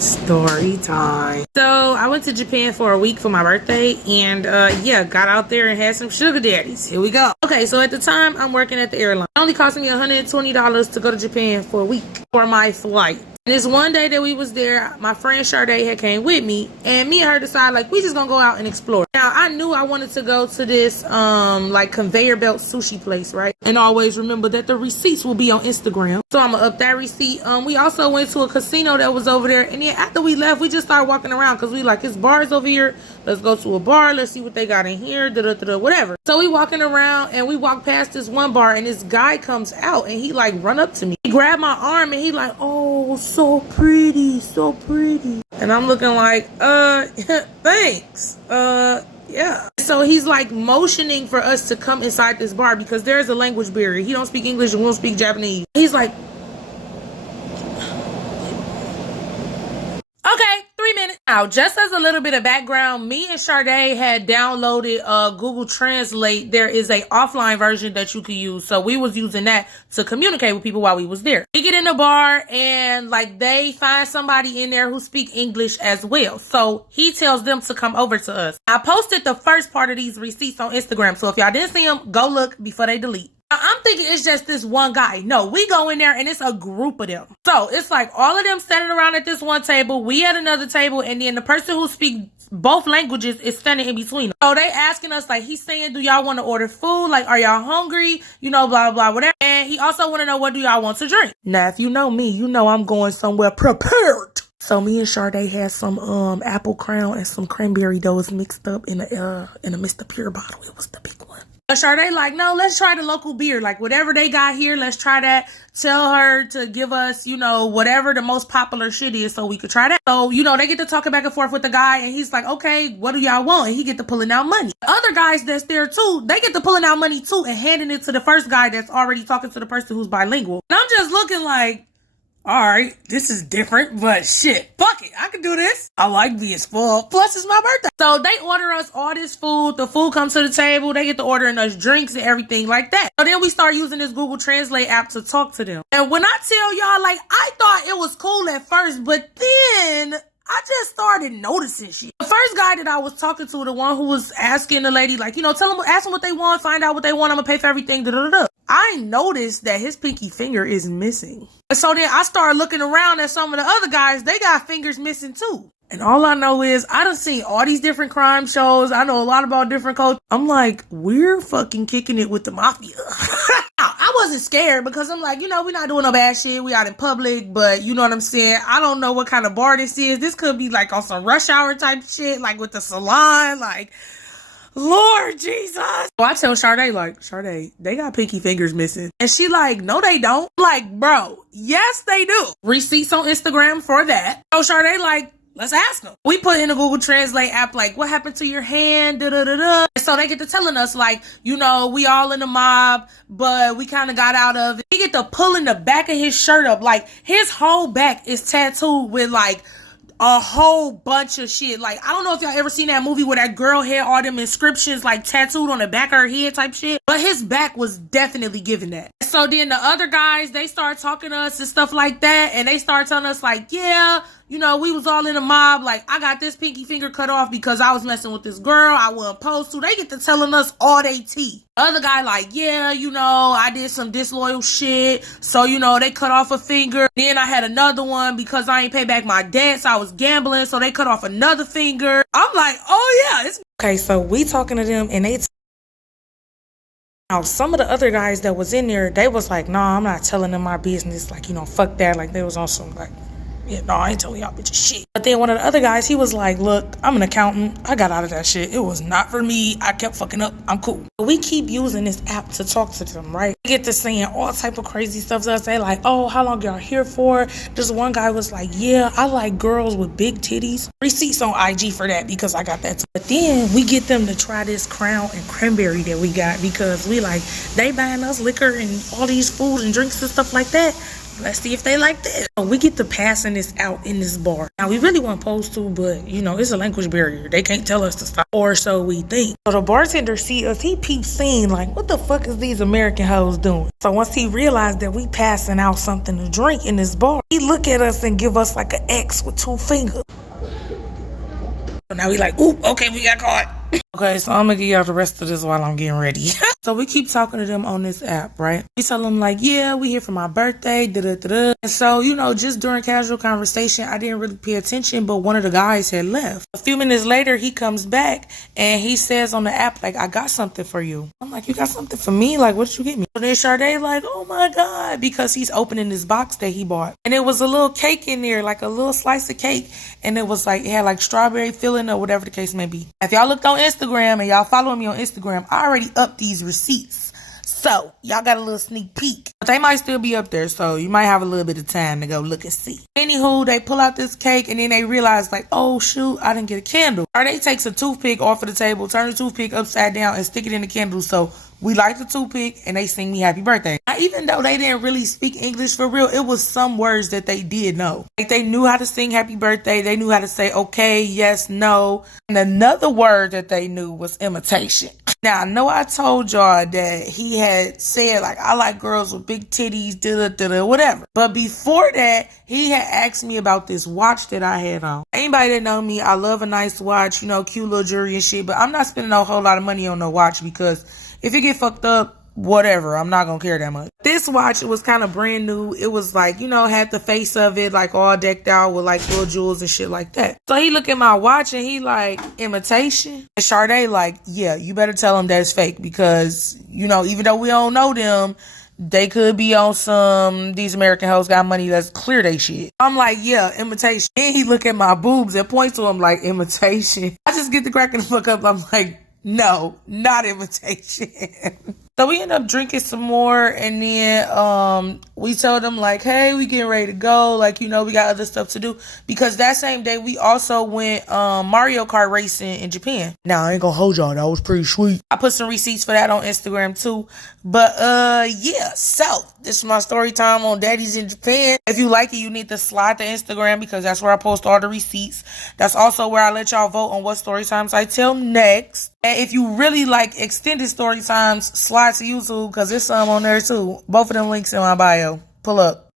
Story time. So I went to Japan for a week for my birthday, and yeah, got out there and had some sugar daddies. Here we go. Okay, so at the time I'm working at the airline. It only cost me $120 to go to Japan for a week for my flight. And this one day that we was there, my friend Sade had came with me, and me and her decided like we just gonna go out and explore. Now I knew I wanted to go to this like conveyor belt sushi place, right? And always remember that the receipts will be on Instagram. So I'm gonna up that receipt. We also went to a casino that was over there, and then after we left, we just started walking around because we like, it's bars over here. Let's go to a bar. Let's see what they got in here. Whatever. So we walking around, and we walk past this one bar, and this guy comes out, and he like run up to me. He grabbed my arm, and he like, oh, so pretty, so pretty. And I'm looking like, thanks. Yeah. So he's like motioning for us to come inside this bar because there's a language barrier. He don't speak English and we don't speak Japanese. He's like, okay, 3 minutes. Now, just as a little bit of background, me and Sade had downloaded Google Translate. There is a offline version that you can use. So we was using that to communicate with people while we was there. We get in the bar and like they find somebody in there who speak English as well. So he tells them to come over to us. I posted the first part of these receipts on Instagram. So if y'all didn't see them, go look before they delete. I'm thinking it's just this one guy. No, we go in there and it's a group of them. So it's like all of them standing around at this one table. We at another table. And then the person who speaks both languages is standing in between them. So they asking us, like, he's saying, do y'all want to order food? Like, are y'all hungry? You know, blah, blah, whatever. And he also want to know, what do y'all want to drink? Now, if you know me, you know I'm going somewhere prepared. So me and Sade had some apple crown and some cranberry doughs mixed up in a Mr. Pure bottle. It was the big one. Sade like, no, let's try the local beer. Like, whatever they got here, let's try that. Tell her to give us, you know, whatever the most popular shit is so we could try that. So, you know, they get to talking back and forth with the guy, and he's like, okay, what do y'all want? And he get to pulling out money. The other guys that's there too, they get to pulling out money too and handing it to the first guy that's already talking to the person who's bilingual. And I'm just looking like, all right, this is different, but shit, fuck it, I can do this. I like being spoiled. Plus, it's my birthday. So they order us all this food. The food comes to the table. They get to ordering us drinks and everything like that. So then we start using this Google Translate app to talk to them. And when I tell y'all, like, I thought it was cool at first, but then I just started noticing shit. The first guy that I was talking to, the one who was asking the lady, like, you know, ask them what they want, find out what they want, I'm gonna pay for everything, I noticed that his pinky finger is missing. So then I started looking around at some of the other guys, they got fingers missing too. And all I know is I done seen all these different crime shows. I know a lot about different cultures. I'm like, we're fucking kicking it with the mafia. I wasn't scared because I'm like, you know, we're not doing no bad shit. We out in public, but you know what I'm saying? I don't know what kind of bar this is. This could be like on some rush hour type shit, like with the salon, like, Lord Jesus. So I tell Sade, like, Sade, they got pinky fingers missing. And she like, no, they don't. Like, bro, yes, they do. Receipts on Instagram for that. So Sade like, let's ask them. We put in a Google Translate app, like, what happened to your hand? So they get to telling us, like, you know, we all in the mob, but we kind of got out of it. He get to pulling the back of his shirt up. Like, his whole back is tattooed with, like, a whole bunch of shit. Like, I don't know if y'all ever seen that movie where that girl had all them inscriptions, like, tattooed on the back of her head type shit. But his back was definitely giving that. So then the other guys, they start talking to us and stuff like that. And they start telling us, like, yeah, you know, we was all in a mob. Like, I got this pinky finger cut off because I was messing with this girl I wasn't supposed to. They get to telling us all they tea. The other guy like, yeah, you know, I did some disloyal shit. So, you know, they cut off a finger. Then I had another one because I ain't pay back my debts. I was gambling. So they cut off another finger. I'm like, oh yeah. Okay, so we talking to them and they now, some of the other guys that was in there, they was like, nah, I'm not telling them my business. Like, you know, fuck that. Like, they was on some, like, yeah, no, I ain't telling y'all bitches shit. But then one of the other guys, he was like, look, I'm an accountant. I got out of that shit. It was not for me. I kept fucking up. I'm cool. We keep using this app to talk to them, right? We get to saying all type of crazy stuff to us. They like, oh, how long y'all here for? This one guy was like, yeah, I like girls with big titties. Receipts on IG for that because I got that too. But then we get them to try this crown and cranberry that we got because we like, they buying us liquor and all these food and drinks and stuff like that. Let's see if they like this. We get to passing this out in this bar. Now, we really weren't supposed to, but, you know, it's a language barrier. They can't tell us to stop, or so we think. So the bartender see us. He peeps scene like, what the fuck is these American hoes doing? So once he realized that we passing out something to drink in this bar, he look at us and give us like an X with 2 fingers. So now we like, oop, okay, we got caught. Okay, so I'm gonna give y'all the rest of this while I'm getting ready. So we keep talking to them on this app, right? We tell them like, yeah, we here for my birthday, da-da-da-da. And so, you know, just during casual conversation, I didn't really pay attention, but one of the guys had left. A few minutes later, he comes back and he says on the app, like, I got something for you. I'm like, you got something for me? Like, what did you get me? So then Sade like, oh my God, because he's opening this box that he bought. And it was a little cake in there, like a little slice of cake. And it was like, it had like strawberry filling or whatever the case may be. If y'all looked on Instagram and y'all following me on Instagram, I already upped these receipts. So y'all got a little sneak peek. But they might still be up there, so you might have a little bit of time to go look and see. Anywho, they pull out this cake and then they realize like, oh shoot, I didn't get a candle. Or they takes a toothpick off of the table, turn the toothpick upside down and stick it in the candle. So we light the toothpick and they sing me happy birthday. Now, even though they didn't really speak English for real, it was some words that they did know. Like they knew how to sing happy birthday. They knew how to say okay, yes, no. And another word that they knew was imitation. Now, I know I told y'all that he had said, like, I like girls with big titties, da-da-da-da, whatever. But before that, he had asked me about this watch that I had on. Anybody that know me, I love a nice watch, you know, cute little jewelry and shit. But I'm not spending a whole lot of money on no watch because if it get fucked up, whatever, I'm not gonna care that much. This watch, it was kind of brand new. It was like, you know, had the face of it like all decked out with like little jewels and shit like that. So he look at my watch and he like, imitation? And Sade like, yeah, you better tell him that's fake because, you know, even though we don't know them, they could be on some, these American hoes got money, let's clear they shit. I'm like, yeah, imitation. And he look at my boobs and point to him like, imitation. I just get the cracking the fuck up. I'm like, no, not imitation. So we end up drinking some more and then we told them like, hey, we getting ready to go. Like, you know, we got other stuff to do. Because that same day we also went Mario Kart racing in Japan. Now, I ain't gonna hold y'all. That was pretty sweet. I put some receipts for that on Instagram too. But yeah, so this is my story time on Daddies in Japan. If you like it, you need to slide to Instagram because that's where I post all the receipts. That's also where I let y'all vote on what story times I tell next. And if you really like extended story times, slide to YouTube because there's some on there too. Both of them links in my bio. Pull up.